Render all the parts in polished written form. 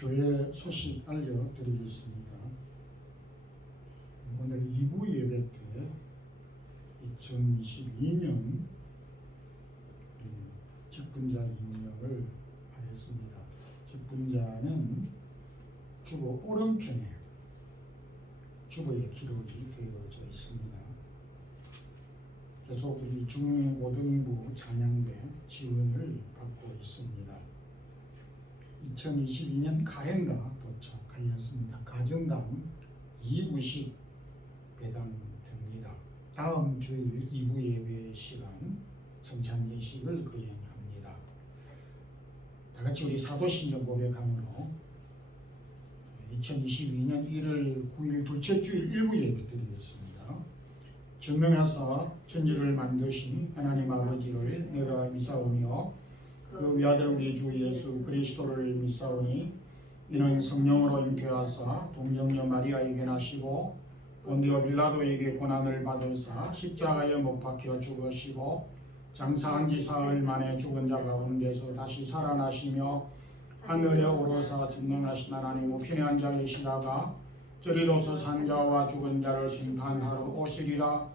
교회 소식 알려드리겠습니다. 오늘 2부 예배 때 2022년 직분자 임명을 하였습니다. 직분자는 주보 오른편에 주보의 기록이 되어져 있습니다. 계속 우리 중고등부 찬양대 지원을 받고 있습니다. 2022년 가행가 도착하였습니다. 가정당 2부씩 배당됩니다. 다음 주일 2부 예배 시간 성찬 예식을 거행합니다. 다같이 우리 사도신경 고백함으로 2022년 1월 9일 둘째 주일 1부 예배 드리겠습니다. 전능하사 천지를 만드신 하나님 아버지를 내가 믿사오며 그 외아들 우리 주 예수 그리스도를 믿사오니 이는 성령으로 잉태하사 동정녀 마리아에게 나시고 본디오 빌라도에게 고난을 받으사 십자가에 못 박혀 죽으시고 장사한 지 사흘 만에 죽은 자 가운데서 다시 살아나시며 하늘에 오르사 전능하신 하나님 우편에 앉아 계시다가 저리로서 산 자와 죽은 자를 심판하러 오시리라.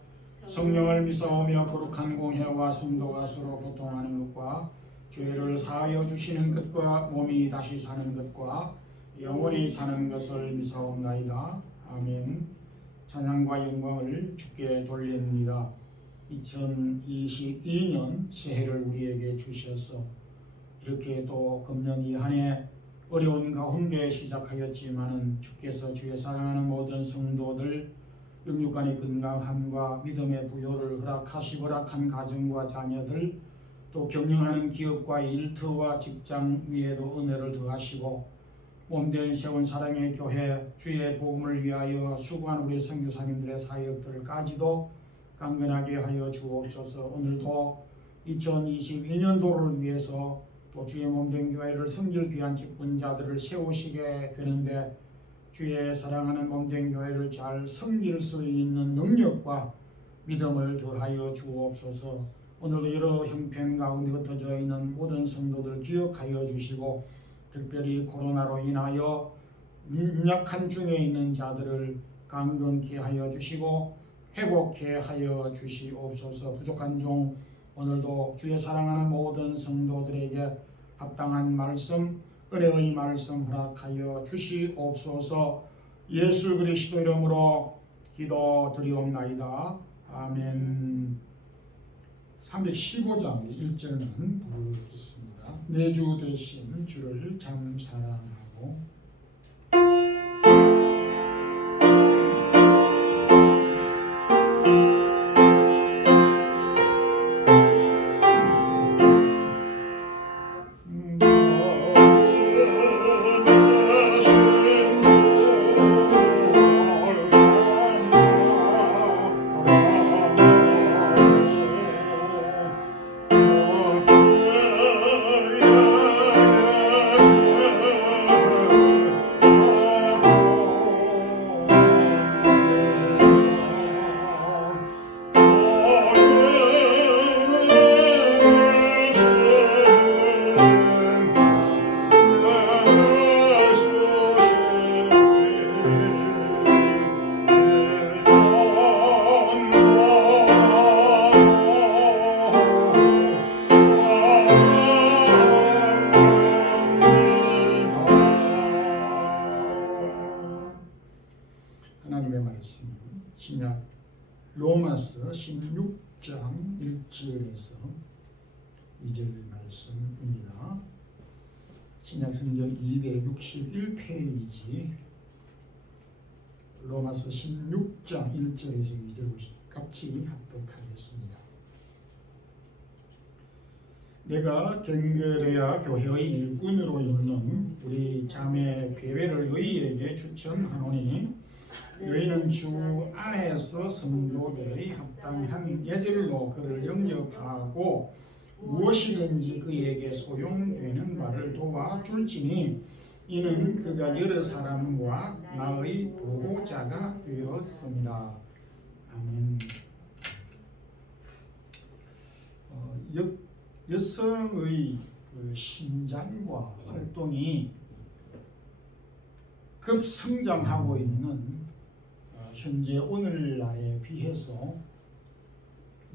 성령을 믿사오며 거룩한 공회와 성도가 서로 교통하는 것과 죄를 사하여 주시는 것과 몸이 다시 사는 것과 영원히 사는 것을 믿사옵나이다. 아멘. 찬양과 영광을 주께 돌립니다. 2022년 새해를 우리에게 주셔서 이렇게 또 금년 이 한 해 어려운 가운데 시작하였지만은 주께서 주의 사랑하는 모든 성도들 영육간의 건강함과 믿음의 부요를 허락한 가정과 자녀들 또 경영하는 기업과 일터와 직장 위에도 은혜를 더하시고 몸된 세운 사랑의 교회 주의 복음을 위하여 수고한 우리 선교사님들의 사역들까지도 강건하게 하여 주옵소서. 오늘도 2022년도를 위해서 또 주의 몸된 교회를 섬길 귀한 직분자들을 세우시게 되는데 주의 사랑하는 몸된 교회를 잘 섬길 수 있는 능력과 믿음을 더하여 주옵소서. 오늘도 여러 형편 가운데 흩어져 있는 모든 성도들 기억하여 주시고 특별히 코로나로 인하여 연약한 중에 있는 자들을 강건케 하여 주시고 회복케 하여 주시옵소서. 부족한 종 오늘도 주의 사랑하는 모든 성도들에게 합당한 말씀, 은혜의 말씀 허락하여 주시옵소서. 예수 그리스도 이름으로 기도드리옵나이다. 아멘. 315장 1절은 부르겠습니다. 내 주 대신 주를 참 사랑하고 하나님의 말씀 신약 로마서 16장 1절에서 2절 말씀입니다. 신약 성경 261페이지 로마서 16장 1절에서 2절 같이 합독하겠습니다. 내가 갱그레아 교회의 일꾼으로 있는 우리 자매 베베를 너희에게 추천하노니 너희는 주 안에서 성도들의 합당한 예절로 그를 영접하고 무엇이든지 그에게 소용되는 바를 도와줄지니 이는 그가 여러 사람과 나의 보호자가 되었습니다. 아멘. 여성의 그 신장과 활동이 급성장하고 있는 현재 오늘날에 비해서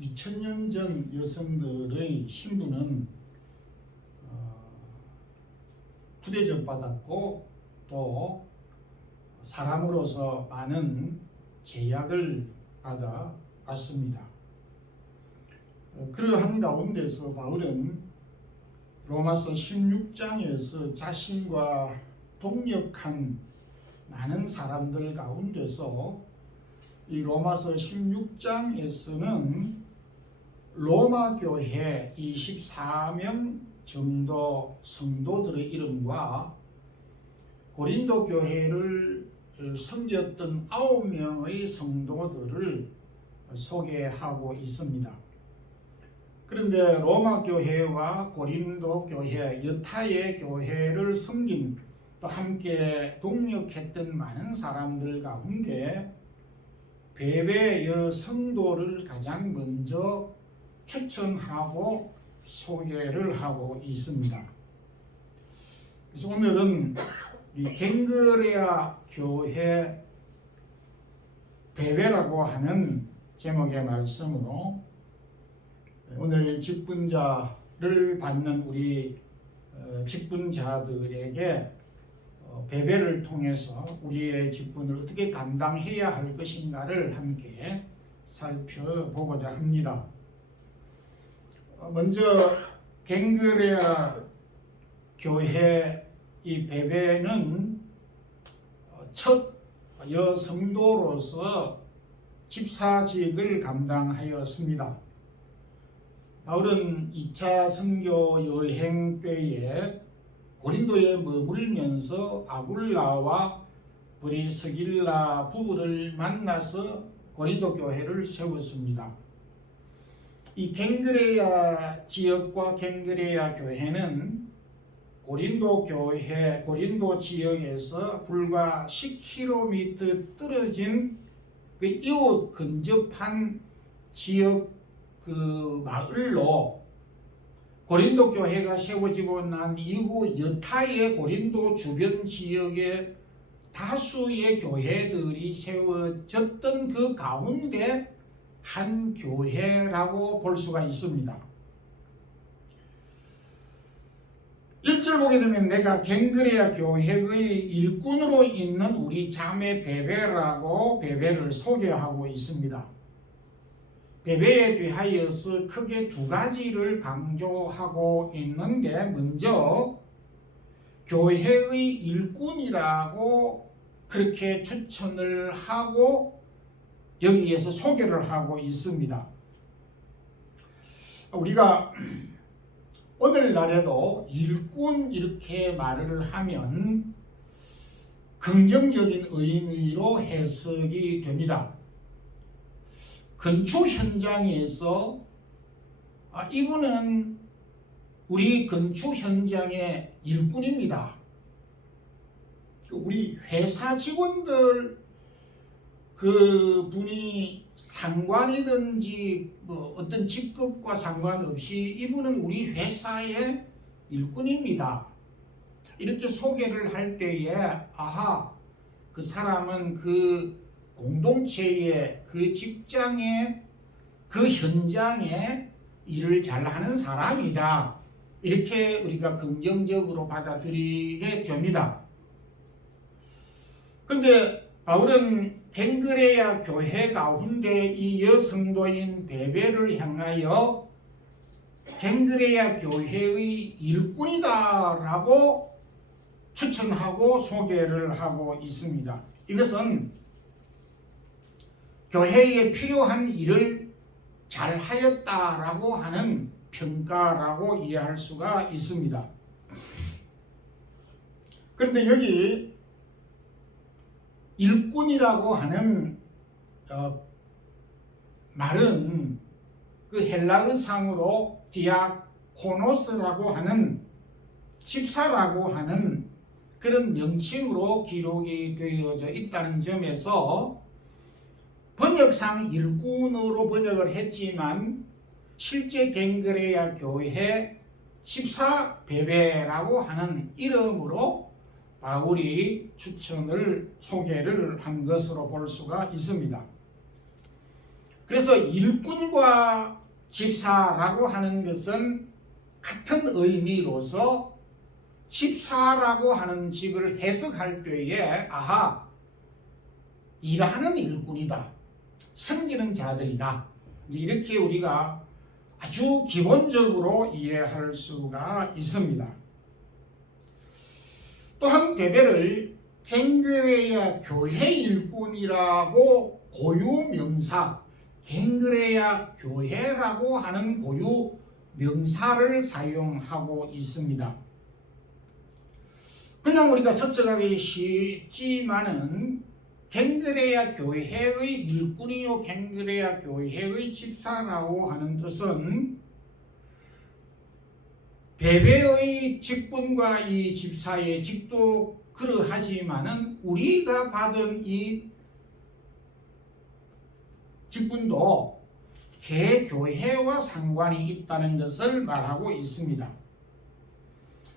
2000년 전 여성들의 신분은 부대접받았고 또 사람으로서 많은 제약을 받아왔습니다. 그러한 가운데서 바울은 로마서 16장에서 자신과 동역한 많은 사람들 가운데서 이 로마서 16장에서는 로마 교회 24명 정도 성도들의 이름과 고린도 교회를 섬겼던 9명의 성도들을 소개하고 있습니다. 그런데 로마 교회와 고린도 교회, 여타의 교회를 섬긴 또 함께 동역했던 많은 사람들 가운데 베베의 성도를 가장 먼저 추천하고 소개를 하고 있습니다. 그래서 오늘은 이 갱그레아 교회 베베라고 하는 제목의 말씀으로 오늘 직분자를 받는 우리 직분자들에게 베베를 통해서 우리의 직분을 어떻게 감당해야 할 것인가를 함께 살펴보고자 합니다. 먼저 갱그레아 교회 이 베베는 첫 여성도로서 집사직을 감당하였습니다. 바울은 2차 선교 여행 때에 고린도에 머물면서 아굴라와 브리스길라 부부를 만나서 고린도 교회를 세웠습니다. 이 갱그레아 지역과 갱그레아 교회는 고린도 교회, 고린도 지역에서 불과 10km 떨어진 그 이웃 근접한 지역 그 마을로 고린도 교회가 세워지고 난 이후 여타의 고린도 주변 지역에 다수의 교회들이 세워졌던 그 가운데 한 교회라고 볼 수가 있습니다. 1절 보게 되면 내가 갱그레아 교회의 일꾼으로 있는 우리 자매 베베라고 베베를 소개하고 있습니다. 베베에 대하여서 크게 두 가지를 강조하고 있는데 먼저 교회의 일꾼이라고 그렇게 추천을 하고 여기에서 소개를 하고 있습니다. 우리가 오늘날에도 일꾼 이렇게 말을 하면 긍정적인 의미로 해석이 됩니다. 건축 현장에서 이분은 우리 건축 현장의 일꾼입니다. 우리 회사 직원들 그 분이 상관이든지 뭐 어떤 직급과 상관없이 이분은 우리 회사의 일꾼입니다. 이렇게 소개를 할 때에 아하, 그 사람은 그 공동체의 그 직장에 그 현장에 일을 잘하는 사람이다. 이렇게 우리가 긍정적으로 받아들이게 됩니다. 그런데 바울은 갱그레아 교회 가운데 이 여성도인 베베를 향하여 갱그레아 교회의 일꾼이다라고 추천하고 소개를 하고 있습니다. 이것은 교회에 필요한 일을 잘하였다라고 하는 평가라고 이해할 수가 있습니다. 그런데 여기 일꾼이라고 하는 말은 그 헬라어상으로 디아코노스라고 하는 집사라고 하는 그런 명칭으로 기록이 되어져 있다는 점에서 번역상 일꾼으로 번역을 했지만 실제 갱그레아 교회 집사 베베라고 하는 이름으로 바울이 추천을 소개를 한 것으로 볼 수가 있습니다. 그래서 일꾼과 집사라고 하는 것은 같은 의미로서 집사라고 하는 직을 해석할 때에 일하는 일꾼이다, 섬기는 자들이다, 이렇게 우리가 아주 기본적으로 이해할 수가 있습니다. 또한 베베를 갱그레야 교회 일꾼이라고 고유 명사, 갱그레야 교회라고 하는 고유 명사를 사용하고 있습니다. 그냥 우리가 서적하기 쉽지만은 갱그레야 교회의 일꾼이요 갱그레야 교회의 집사라고 하는 뜻은 베베의 직분과 이 집사의 직도 그러하지만은 우리가 받은 이 직분도 개교회와 상관이 있다는 것을 말하고 있습니다.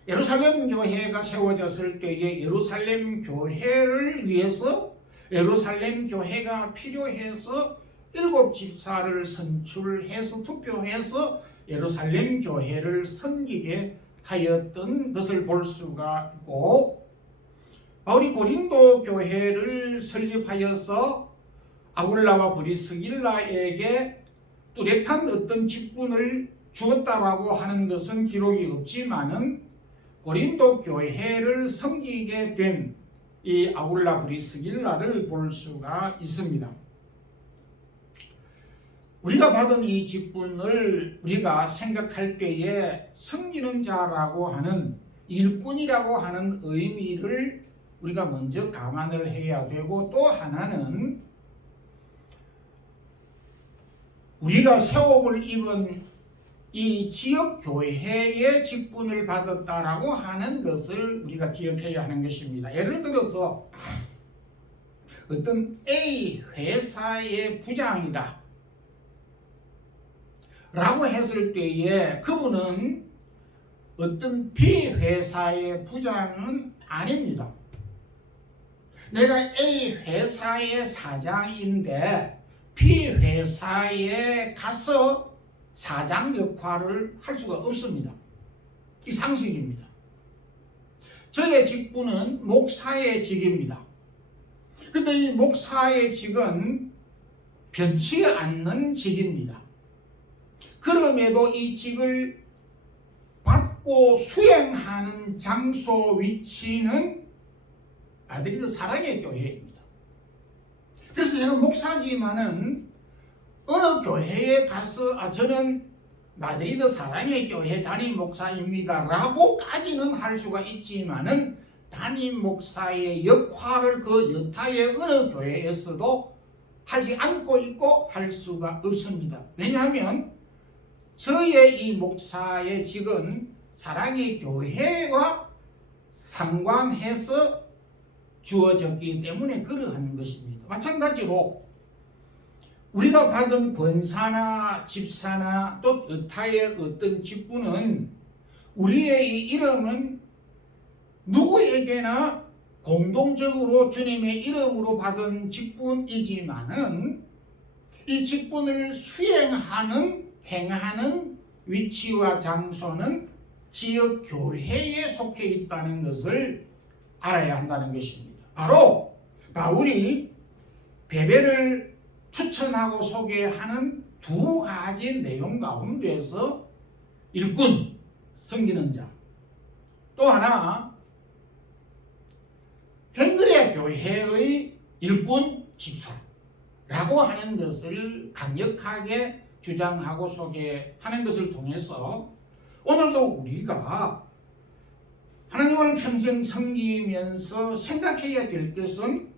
예루살렘 교회가 세워졌을 때에 예루살렘 교회를 위해서 예루살렘 교회가 필요해서 7 집사를 선출해서 투표해서 예루살렘 교회를 섬기게 하였던 것을 볼 수가 있고, 바울이 고린도 교회를 설립하여서 아굴라와 브리스길라에게 뚜렷한 어떤 직분을 주었다라고 하는 것은 기록이 없지만은 고린도 교회를 섬기게 된 이 아굴라 브리스길라를 볼 수가 있습니다. 우리가 받은 이 직분을 우리가 생각할 때에 섬기는 자라고 하는 일꾼이라고 하는 의미를 우리가 먼저 감안을 해야 되고, 또 하나는 우리가 세움을 입은 이 지역 교회의 직분을 받았다라고 하는 것을 우리가 기억해야 하는 것입니다. 예를 들어서 어떤 A 회사의 부장이다 라고 했을 때에 그분은 어떤 B 회사의 부장은 아닙니다. 내가 A 회사의 사장인데 B 회사에 가서 사장 역할을 할 수가 없습니다. 이 상식입니다. 저의 직분은 목사의 직입니다. 그런데 이 목사의 직은 변치 않는 직입니다. 그럼에도 이 직을 받고 수행하는 장소 위치는 마드리드 사랑의 교회입니다. 그래서 제가 목사지만은 어느 교회에 가서 저는 마드리드 사랑의 교회 담임 목사입니다 라고까지는 할 수가 있지만은 담임 목사의 역할을 그 여타의 어느 교회에서도 하지 않고 있고 할 수가 없습니다. 왜냐하면 저의 이 목사의 직은 사랑의 교회와 상관해서 주어졌기 때문에 그러한 것입니다. 마찬가지로 우리가 받은 권사나 집사나 또 여타의 어떤 직분은 우리의 이 이름은 누구에게나 공동적으로 주님의 이름으로 받은 직분이지만은 이 직분을 수행하는 행하는 위치와 장소는 지역 교회에 속해 있다는 것을 알아야 한다는 것입니다. 바로 바울이 베베를 추천하고 소개하는 2가지 내용 가운데서 일꾼, 섬기는 자, 또 하나 갱그레야 교회의 일꾼 집사라고 하는 것을 강력하게 주장하고 소개하는 것을 통해서 오늘도 우리가 하나님을 평생 섬기면서 생각해야 될 것은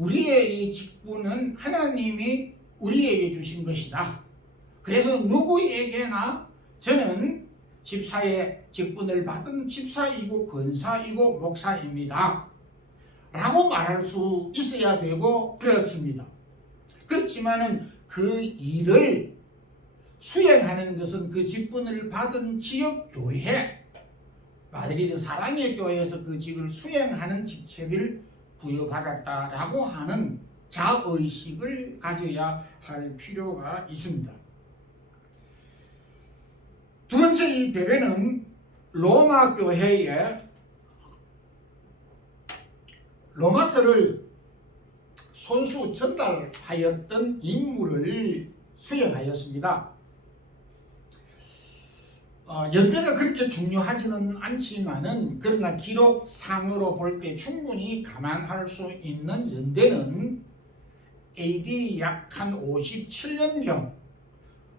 우리의 이 직분은 하나님이 우리에게 주신 것이다. 그래서 누구에게나 저는 집사의 직분을 받은 집사이고 권사이고 목사입니다 라고 말할 수 있어야 되고 그렇습니다. 그렇지만은 그 일을 수행하는 것은 그 직분을 받은 지역 교회 마드리드 사랑의 교회에서 그 직을 수행하는 직책을 부여받았다라고 하는 자의식을 가져야 할 필요가 있습니다. 두 번째, 이 베베는 로마 교회에 로마서를 손수 전달하였던 임무를 수행하였습니다. 연대가 그렇게 중요하지는 않지만은 그러나 기록상으로 볼 때 충분히 감안할 수 있는 연대는 AD 약 한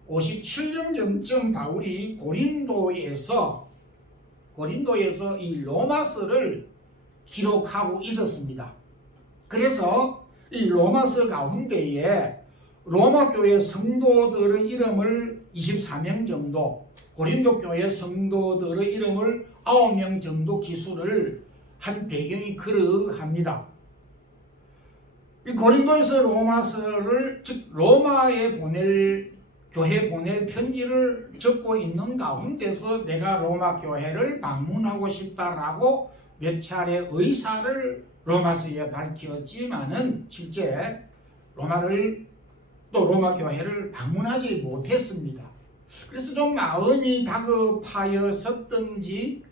57년경쯤 바울이 고린도에서 이 로마서를 기록하고 있었습니다. 그래서 이 로마서 가운데에 로마 교회 성도들의 이름을 24명 정도, 고린도 교회 성도들의 이름을 9명 정도 기술을 한 배경이 그러합니다. 이 고린도에서 로마서를, 즉 로마에 교회 보낼 편지를 적고 있는 가운데서 내가 로마 교회를 방문하고 싶다라고 몇 차례 의사를 로마서에 밝혔지만은 실제 로마 교회를 방문하지 못했습니다. 그래서 좀 마음이 다급하였었던지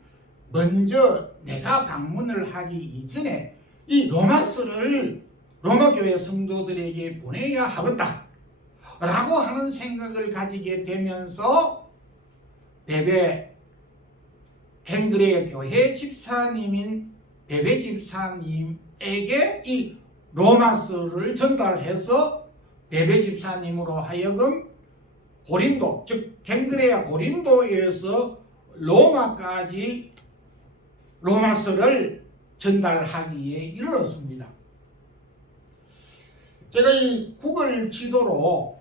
먼저 내가 방문을 하기 이전에 이 로마서를 로마 교회 성도들에게 보내야 하겠다 라고 하는 생각을 가지게 되면서 베베 갱그레 교회 집사님인 베베 집사님에게 이 로마서를 전달해서 베베 집사님으로 하여금 고린도, 즉 갱그레아 고린도에서 로마까지 로마서를 전달하기에 이르렀습니다. 제가 이 구글 지도로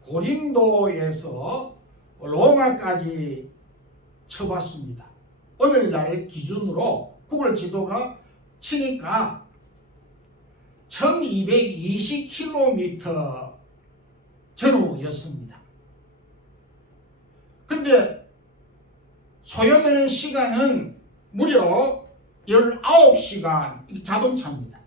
고린도에서 로마까지 쳐봤습니다. 오늘날 기준으로 구글 지도가 치니까 1220km 전후였습니다. 그런데 소요되는 시간은 무려 19시간 자동차입니다.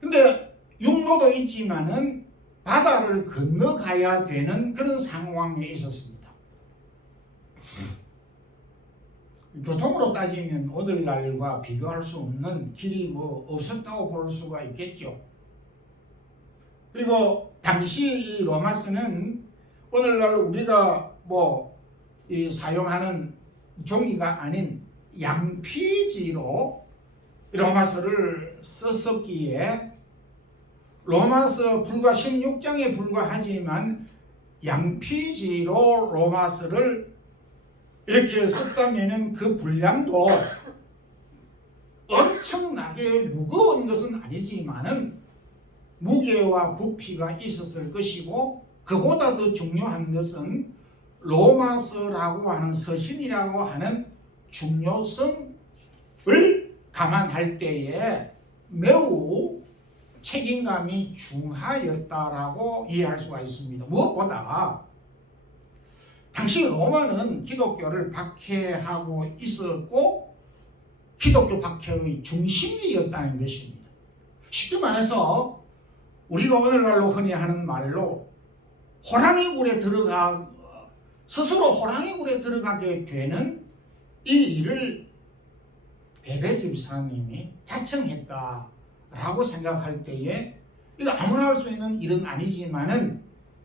근데 육로도 있지만은 바다를 건너가야 되는 그런 상황에 있었습니다. 교통으로 따지면 오늘날과 비교할 수 없는 길이 없었다고 볼 수가 있겠죠. 그리고 당시 이 로마서는 오늘날 우리가 사용하는 종이가 아닌 양피지로 로마서를 썼었기에 로마서 불과 16장에 불과하지만 양피지로 로마서를 이렇게 썼다면 그 분량도 엄청나게 무거운 것은 아니지만은 무게와 부피가 있었을 것이고, 그보다 더 중요한 것은 로마서라고 하는 서신이라고 하는 중요성을 감안할 때에 매우 책임감이 중하였다라고 이해할 수가 있습니다. 무엇보다 당시 로마는 기독교를 박해하고 있었고 기독교 박해의 중심이었다는 것입니다. 쉽게 말해서 우리가 오늘날로 흔히 하는 말로 스스로 호랑이굴에 들어가게 되는 이 일을 베베 집사님이 자청했다라고 생각할 때에, 이거 아무나 할 수 있는 일은 아니지만은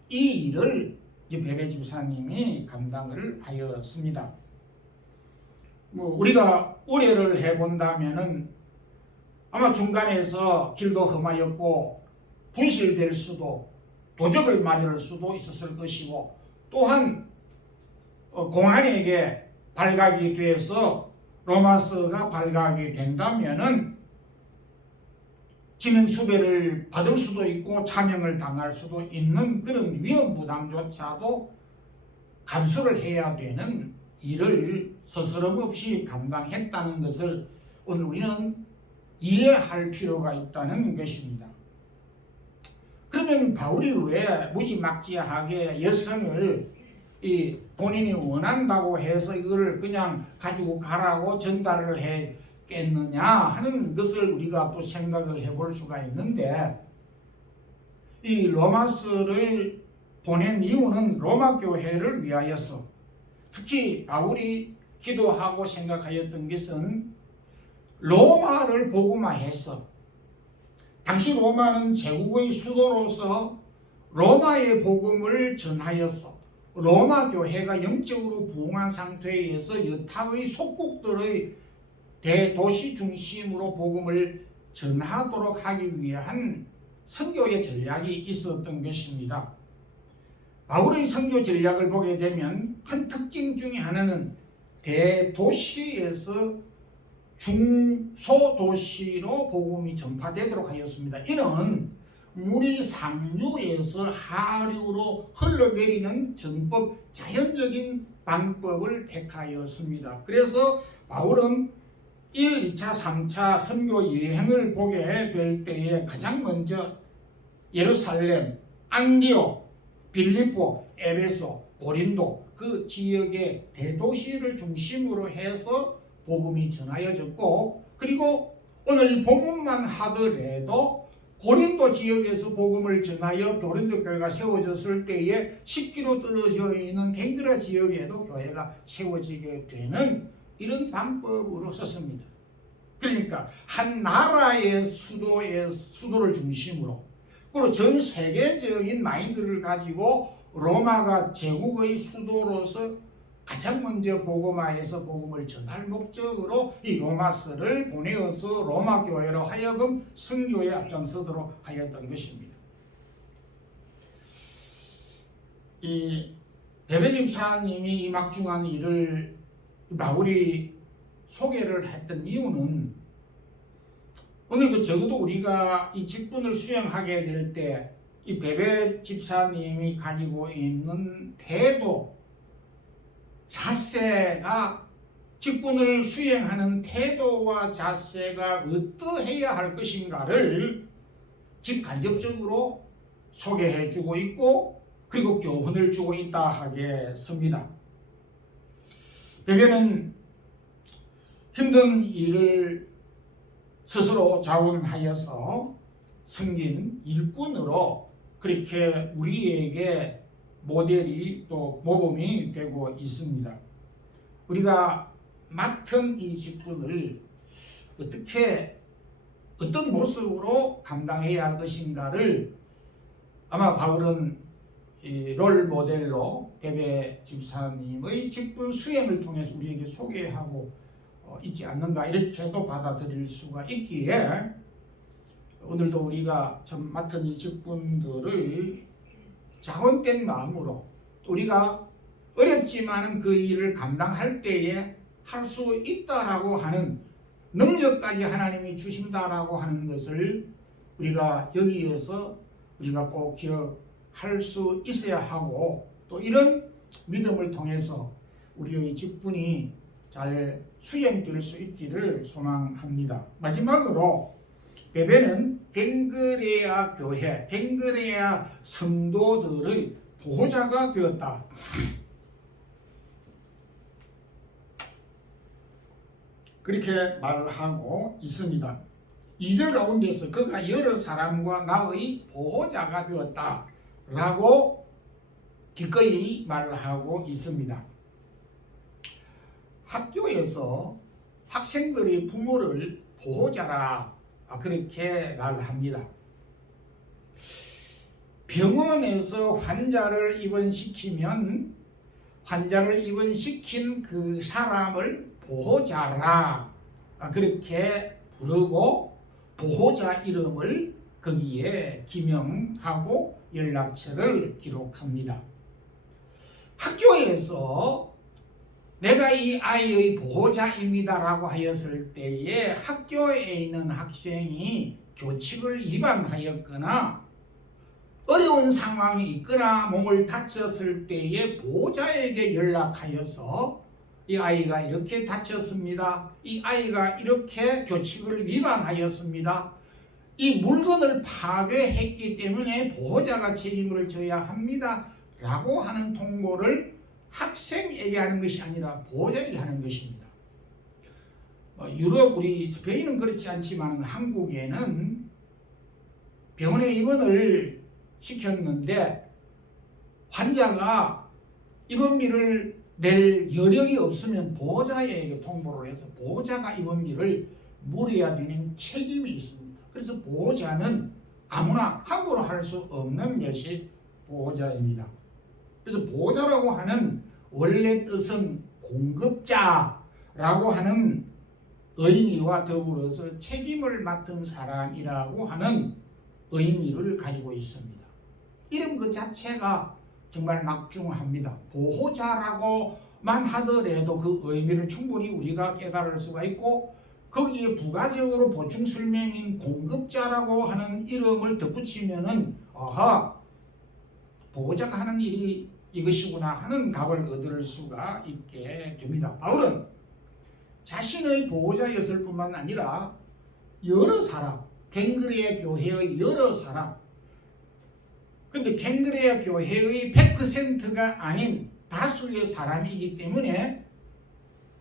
이 일을 베베 집사님이 감당을 하였습니다. 우리가 우려를 해본다면은 아마 중간에서 길도 험하였고 분실될 수도, 도적을 맞을 수도 있었을 것이고, 또한 공안에게 발각이 돼서 로마서가 발각이 된다면은 지명수배를 받을 수도 있고 차명을 당할 수도 있는 그런 위험 부담조차도 감수를 해야 되는 일을 스스럼 없이 감당했다는 것을 오늘 우리는 이해할 필요가 있다는 것입니다. 그러면 바울이 왜 무지막지하게 여성을 이 본인이 원한다고 해서 이걸 그냥 가지고 가라고 전달을 했겠느냐 하는 것을 우리가 또 생각을 해볼 수가 있는데, 이 로마서를 보낸 이유는 로마 교회를 위하여서, 특히 바울이 기도하고 생각하였던 것은 로마를 복음화해서, 당시 로마는 제국의 수도로서 로마의 복음을 전하여서 로마 교회가 영적으로 부흥한 상태에서 여타의 속국들의 대도시 중심으로 복음을 전하도록 하기 위한 선교의 전략이 있었던 것입니다. 바울의 선교 전략을 보게 되면 큰 특징 중에 하나는 대도시에서 중소도시로 복음이 전파되도록 하였습니다. 이는 물이 상류에서 하류로 흘러내리는 전법, 자연적인 방법을 택하였습니다. 그래서 바울은 1, 2차, 3차 선교 여행을 보게 될 때에 가장 먼저 예루살렘, 안디옥, 빌립보, 에베소, 고린도 그 지역의 대도시를 중심으로 해서 복음이 전하여졌고, 그리고 오늘 이 복음만 하더라도 고린도 지역에서 복음을 전하여 고린도 교회가 세워졌을 때에 10km 떨어져 있는 갱그라 지역에도 교회가 세워지게 되는 이런 방법으로 썼습니다. 그러니까 한 나라의 수도를 중심으로, 그리고 전 세계적인 마인드를 가지고 로마가 제국의 수도로서 가장 먼저 복음화해서 복음을 전할 목적으로 이 로마서를 보내어서 로마 교회로 하여금 선교에 앞장서도록 하였던 것입니다. 이 베베 집사님이 이 막중한 일을 바울이 소개를 했던 이유는, 오늘도 적어도 우리가 이 직분을 수행하게 될 때 이 베베 집사님이 가지고 있는 태도, 자세가, 직분을 수행하는 태도와 자세가 어떠해야 할 것인가를 직간접적으로 소개해 주고 있고, 그리고 교훈을 주고 있다 하겠습니다. 베베는 힘든 일을 스스로 자원하여서 섬긴 일꾼으로 그렇게 우리에게 모델이 또 모범이 되고 있습니다. 우리가 맡은 이 직분을 어떻게, 어떤 모습으로 감당해야 할 것인가를 아마 바울은 이 롤 모델로 베베 집사님의 직분 수행을 통해서 우리에게 소개하고 있지 않는가, 이렇게도 받아들일 수가 있기에 오늘도 우리가 좀 맡은 이 직분들을 자원된 마음으로, 우리가 어렵지만 그 일을 감당할 때에 할 수 있다라고 하는 능력까지 하나님이 주신다라고 하는 것을 우리가 여기에서 우리가 꼭 기억할 수 있어야 하고, 또 이런 믿음을 통해서 우리의 직분이 잘 수행될 수 있기를 소망합니다. 마지막으로 베베는 갱그레아 교회, 갱그레아 성도들의 보호자가 되었다. 그렇게 말을 하고 있습니다. 2절 가운데서 그가 여러 사람과 나의 보호자가 되었다 라고 기꺼이 말을 하고 있습니다. 학교에서 학생들이 부모를 보호자라 그렇게 말합니다. 병원에서 환자를 입원시키면 환자를 입원시킨 그 사람을 보호자라 그렇게 부르고, 보호자 이름을 거기에 기명하고 연락처를 기록합니다. 학교에서 내가 이 아이의 보호자입니다라고 하였을 때에 학교에 있는 학생이 교칙을 위반하였거나 어려운 상황이 있거나 몸을 다쳤을 때에 보호자에게 연락하여서 이 아이가 이렇게 다쳤습니다. 이 아이가 이렇게 교칙을 위반하였습니다. 이 물건을 파괴했기 때문에 보호자가 책임을 져야 합니다 라고 하는 통보를 학생에게 하는 것이 아니라 보호자에게 하는 것입니다. 유럽, 우리 스페인은 그렇지 않지만 한국에는 병원에 입원을 시켰는데 환자가 입원비를 낼 여력이 없으면 보호자에게 통보를 해서 보호자가 입원비를 물어야 되는 책임이 있습니다. 그래서 보호자는 아무나 함부로 할 수 없는 것이 보호자입니다. 그래서 보호자라고 하는 원래 뜻은 공급자라고 하는 의미와 더불어서 책임을 맡은 사람이라고 하는 의미를 가지고 있습니다. 이름 그 자체가 정말 막중합니다. 보호자라고만 하더라도 그 의미를 충분히 우리가 깨달을 수가 있고 거기에 부가적으로 보충 설명인 공급자라고 하는 이름을 덧붙이면은 아하, 보호자가 하는 일이 이것이구나 하는 답을 얻을 수가 있게 됩니다. 바울은 자신의 보호자였을 뿐만 아니라 여러 사람, 갱그레아 교회의 여러 사람, 근데 갱그레아 교회의 100%가 아닌 다수의 사람이기 때문에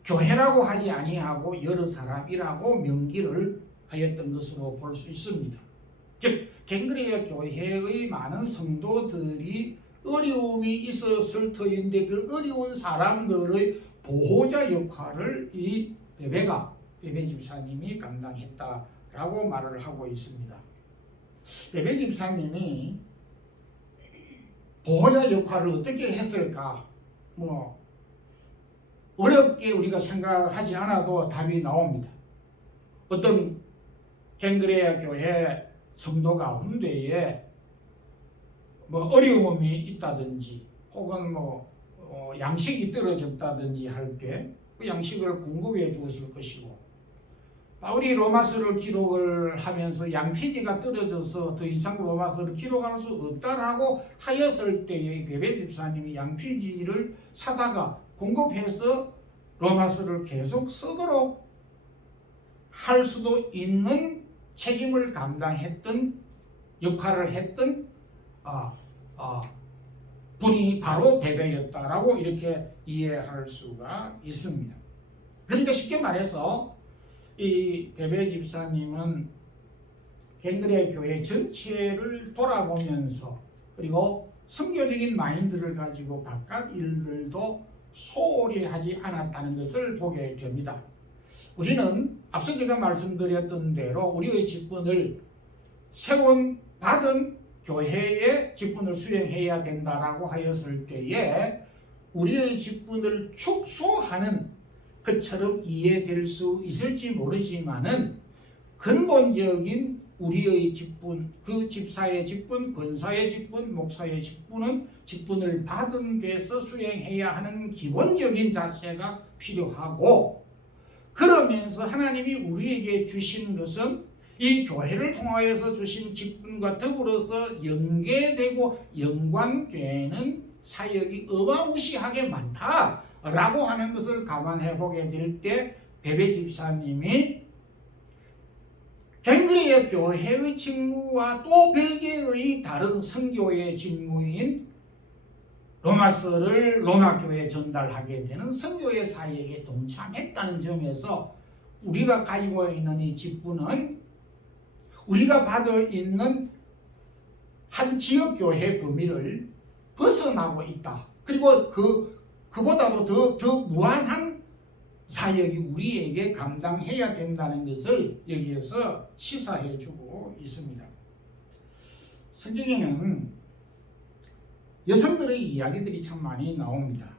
교회라고 하지 아니하고 여러 사람이라고 명기를 하였던 것으로 볼 수 있습니다. 즉 갱그레아 교회의 많은 성도들이 어려움이 있었을 터인데 그 어려운 사람들의 보호자 역할을 이 베베 집사님이 감당했다라고 말을 하고 있습니다. 베베 집사님이 보호자 역할을 어떻게 했을까? 어렵게 우리가 생각하지 않아도 답이 나옵니다. 어떤 갱그레아 교회 성도 가운데에 어려움이 있다든지 혹은 양식이 떨어졌다든지 할 때 그 양식을 공급해 주었을 것이고, 바울이 로마서를 기록을 하면서 양피지가 떨어져서 더 이상 로마서를 기록할 수 없다라고 하였을 때에 베베 집사님이 양피지를 사다가 공급해서 로마서를 계속 쓰도록 할 수도 있는 책임을 감당했던 역할을 했던 분이 바로 베베였다라고 이렇게 이해할 수가 있습니다. 그러니까 쉽게 말해서 이 베베 집사님은 갱그레아 교회 전체를 돌아보면서 그리고 선교적인 마인드를 가지고 바깥 일들도 소홀히 하지 않았다는 것을 보게 됩니다. 우리는 앞서 제가 말씀드렸던 대로 우리의 직분을 세원받은 교회의 직분을 수행해야 된다라고 하였을 때에 우리의 직분을 축소하는 것처럼 이해될 수 있을지 모르지만은 근본적인 우리의 직분, 그 집사의 직분, 권사의 직분, 목사의 직분은 직분을 받은 데서 수행해야 하는 기본적인 자세가 필요하고, 그러면서 하나님이 우리에게 주신 것은 이 교회를 통하여서 주신 직분과 더불어서 연계되고 연관되는 사역이 어마무시하게 많다라고 하는 것을 감안해 보게 될 때 베베 집사님이 갱그레아 교회의 직무와 또 별개의 다른 선교의 직무인 로마서를 로마교회에 전달하게 되는 선교의 사역에 동참했다는 점에서 우리가 가지고 있는 이 직분은 우리가 받아 있는 한 지역교회 범위를 벗어나고 있다. 그리고 그보다도 더 무한한 사역이 우리에게 감당해야 된다는 것을 여기에서 시사해 주고 있습니다. 성경에는 여성들의 이야기들이 참 많이 나옵니다.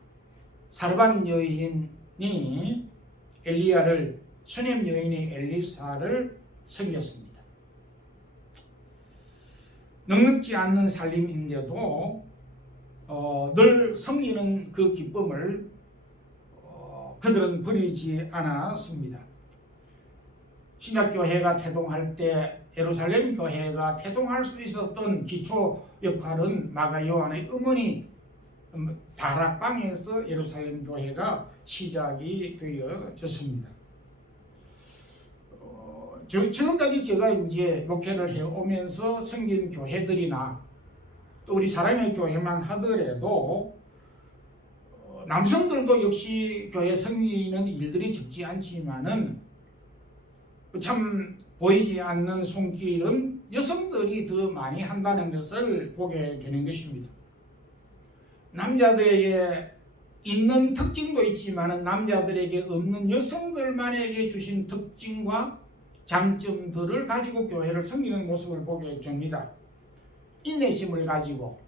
사르밧 여인이 엘리야를, 수넴 여인이 엘리사를 섬겼습니다. 넉넉지 않는 살림인데도 늘 섬기는 그 기쁨을 그들은 버리지 않았습니다. 신약교회가 태동할 때 예루살렘 교회가 태동할 수 있었던 기초 역할은 마가 요한의 어머니 다락방에서 예루살렘 교회가 시작이 되어졌습니다. 지금까지 제가 이제 목회를 해오면서 생긴 교회들이나 또 우리 사랑의 교회만 하더라도 남성들도 역시 교회 섬기는 일들이 적지 않지만은 참 보이지 않는 손길은 여성들이 더 많이 한다는 것을 보게 되는 것입니다. 남자들에게 있는 특징도 있지만은 남자들에게 없는 여성들만에게 주신 특징과 장점들을 가지고 교회를 섬기는 모습을 보게 됩니다. 인내심을 가지고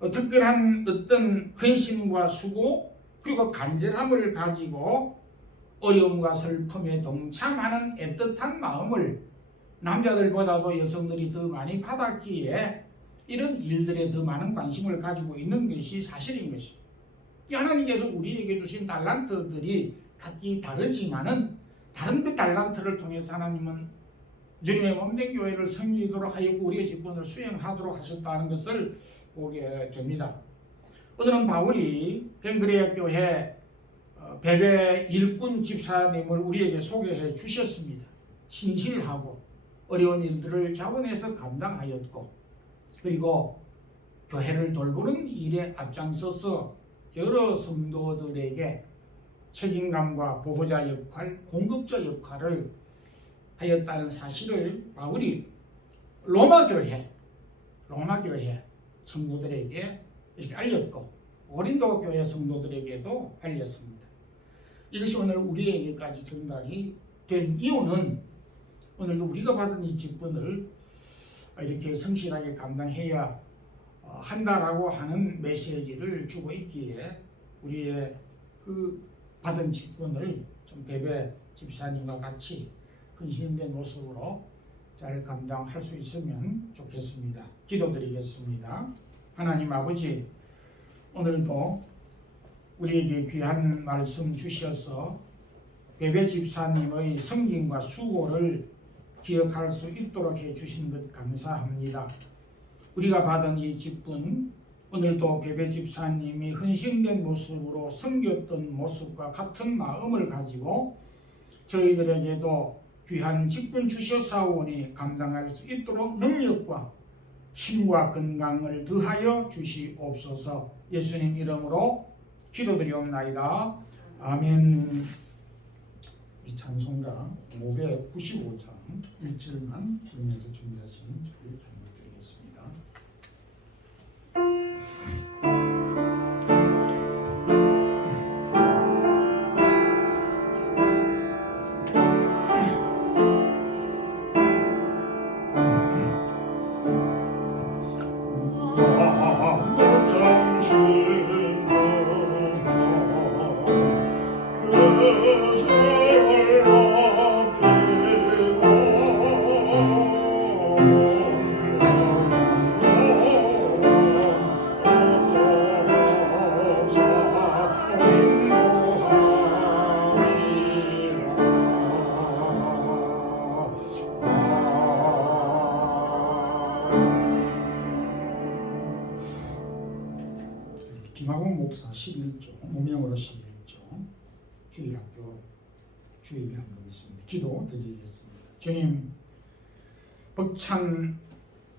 특별한 어떤 헌신과 수고 그리고 간절함을 가지고 어려움과 슬픔에 동참하는 애틋한 마음을 남자들보다도 여성들이 더 많이 받았기에 이런 일들에 더 많은 관심을 가지고 있는 것이 사실인 것입니다. 하나님께서 우리에게 주신 달란트들이 각기 다르지만은 다른 그 달란트를 통해서 하나님은 주님의 몸된 교회를 섬기도록 하였고 우리의 직분을 수행하도록 하셨다는 것을 보게 됩니다. 오늘은 바울이 벤그레아 교회 베베 일꾼 집사님을 우리에게 소개해 주셨습니다. 신실하고 어려운 일들을 자원해서 감당하였고 그리고 교회를 돌보는 일에 앞장서서 여러 성도들에게 책임감과 보호자 역할, 공급자 역할을 하였다는 사실을 바울이 로마 교회 성도들에게 이렇게 알렸고 고린도 교회 성도들에게도 알렸습니다. 이것이 오늘 우리에게까지 전달이 된 이유는 오늘도 우리가 받은 이 직분을 이렇게 성실하게 감당해야 한다라고 하는 메시지를 주고 있기에 우리의 그 받은 직분을 좀 베베 집사님과 같이 헌신된 모습으로 잘 감당할 수 있으면 좋겠습니다. 기도드리겠습니다. 하나님 아버지, 오늘도 우리에게 귀한 말씀 주셔서 베베 집사님의 섬김과 수고를 기억할 수 있도록 해주신 것 감사합니다. 우리가 받은 이 직분, 오늘도 베베 집사님이 헌신된 모습으로 섬겼던 모습과 같은 마음을 가지고 저희들에게도 귀한 직분 주셨사오니 감당할 수 있도록 능력과 힘과 건강을 더하여 주시옵소서. 예수님 이름으로 기도드리옵나이다. 아멘. 우리 찬송가 595장 1절만 부르면서 준비하시면 좋겠습니다. 김학원 목사 11조, 무명으로 11조, 주일학교 주일학교 있습니다. 기도 드리겠습니다. 주님, 벅찬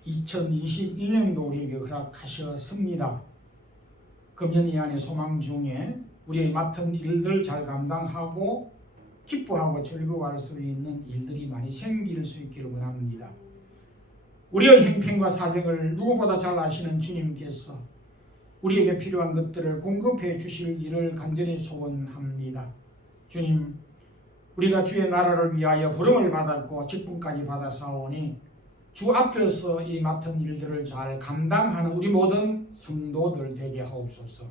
2022년도 우리에게 허락하셨습니다. 금년 이 안에 소망 중에 우리의 맡은 일들 잘 감당하고 기뻐하고 즐거워할 수 있는 일들이 많이 생길 수 있기를 원합니다. 우리의 형편과 사정을 누구보다 잘 아시는 주님께서 우리에게 필요한 것들을 공급해 주실 일을 간절히 소원합니다. 주님, 우리가 주의 나라를 위하여 부름을 받았고 직분까지 받아사오니 주 앞에서 이 맡은 일들을 잘 감당하는 우리 모든 성도들 되게 하옵소서.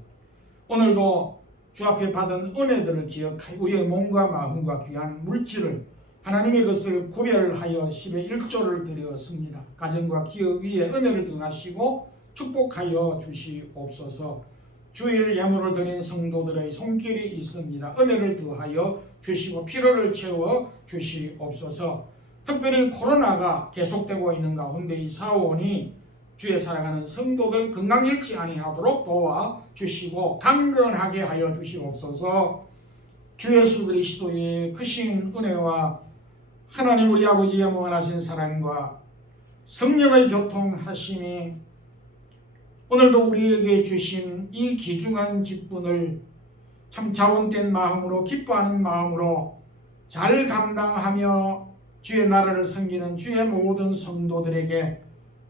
오늘도 주 앞에 받은 은혜들을 기억하여 우리의 몸과 마음과 귀한 물질을 하나님의 것을 구별하여 10의 1조를 드렸습니다. 가정과 기업 위에 은혜를 등하시고 축복하여 주시옵소서. 주일 예물을 드린 성도들의 손길이 있습니다. 은혜를 더하여 주시고 필요를 채워 주시옵소서. 특별히 코로나가 계속되고 있는 가운데 이 사원이 주의 사랑하는 성도들 건강 잃지 아니하도록 도와주시고 강건하게 하여 주시옵소서. 주 예수 그리스도의 크신 은혜와 하나님 우리 아버지의 영원하신 사랑과 성령의 교통하심이 오늘도 우리에게 주신 이 귀중한 직분을 참 자원된 마음으로 기뻐하는 마음으로 잘 감당하며 주의 나라를 섬기는 주의 모든 성도들에게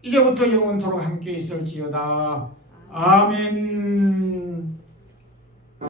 이제부터 영원토록 함께 있을지어다. 아멘.